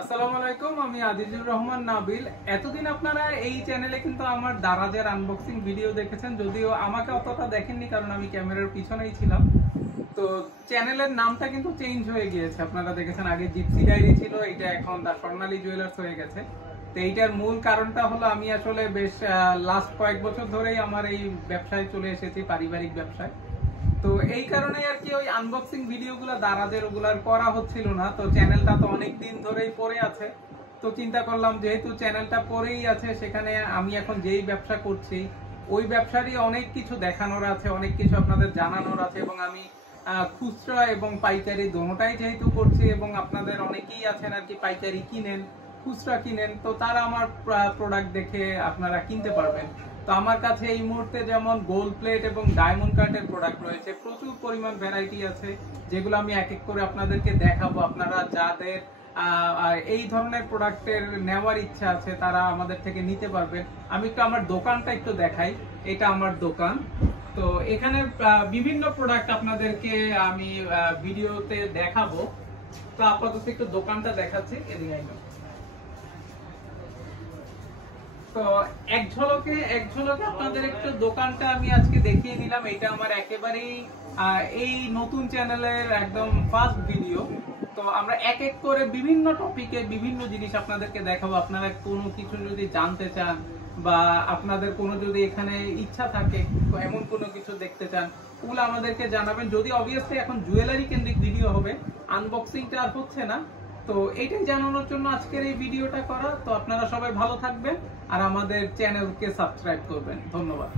আসসালামু আলাইকুম, আমি আজিজুর রহমান নাবিল। এতদিন আপনারা এই চ্যানেলে কিন্তু আমার দারাজের আনবক্সিং ভিডিও দেখেছেন, যদিও আমাকে অতটা দেখেননি কারণ আমি ক্যামেরার পিছনেই ছিলাম। তো চ্যানেলের নামটা কিন্তু চেঞ্জ হয়ে গিয়েছে। আপনারা দেখেছেন আগে জিপসি ডায়েরি ছিল, এটা এখন দা স্বর্ণালী জুয়েলার্স হয়ে গেছে। তো এইটার মূল কারণটা হলো আমি আসলে বেশ লাস্ট কয়েক বছর ধরেই আমার এই ব্যবসায় চলে এসেছি, পারিবারিক ব্যবসায়। তো এই কারণে আর কি ওই আনবক্সিং ভিডিওগুলো দারাজের ওগুলার করা হচ্ছিল না। তো চ্যানেলটা তো অনেক দিন ধরেই পড়ে আছে। তো চিন্তা করলাম যেহেতু চ্যানেলটা পড়েই আছে, সেখানে আমি এখন যেই ব্যবসা করছি ওই ব্যবসারই অনেক কিছু দেখানোর আছে, অনেক কিছু আপনাদের জানানোর আছে। এবং আমি খুচরা এবং পাইকারি দোনোটাই যেহেতু করছি, এবং আপনাদের অনেকেই আছেন আর কি পাইকারি কিনেন, খুচরা কিনেন, তো তারা আমার প্রোডাক্ট দেখে আপনারা কিনতে পারবেন। তো আমার কাছে এই মুহূর্তে যেমন গোল্ড প্লেট এবং ডায়মন্ড কাটের প্রোডাক্ট রয়েছে, প্রচুর পরিমাণ ভ্যারাইটি আছে, যেগুলো আমি এক এক করে আপনাদেরকে দেখাবো। আপনারা যাদের এই ধরনের প্রোডাক্টের নেওয়ার ইচ্ছা আছে তারা আমাদের থেকে নিতে পারবেন। আমি একটু আমার দোকানটা একটু দেখাই। এটা আমার দোকান। তো এখানে বিভিন্ন প্রোডাক্ট আপনাদেরকে আমি ভিডিওতে দেখাবো। তো আপাতত একটু দোকানটা দেখাচ্ছি, এদিকে আইনো। তো এক ঝলকে আপনাদের একটু দোকানটা আমি আজকে দেখিয়ে দিলাম। এটা আমার একেবারেই এই নতুন চ্যানেলের একদম ফার্স্ট ভিডিও। তো আমরা এক এক করে বিভিন্ন টপিকে বিভিন্ন জিনিস আপনাদেরকে দেখাবো। আপনারা কোনো কিছু যদি জানতে চান বা আপনাদের কোনো যদি এখানে ইচ্ছা থাকে এমন কোনো কিছু দেখতে চান, ওগুলো আমাদেরকে জানাবেন। যদি অবভিয়াসলি এখন জুয়েলারি কেন্দ্রিক ভিডিও হবে, আনবক্সিংটা আর হচ্ছে না। তো এইটাই জানানোর জন্য আজকের এই ভিডিওটা করা। তো আপনারা সবাই ভালো থাকবেন আর আমাদের চ্যানেলকে সাবস্ক্রাইব করবেন। ধন্যবাদ।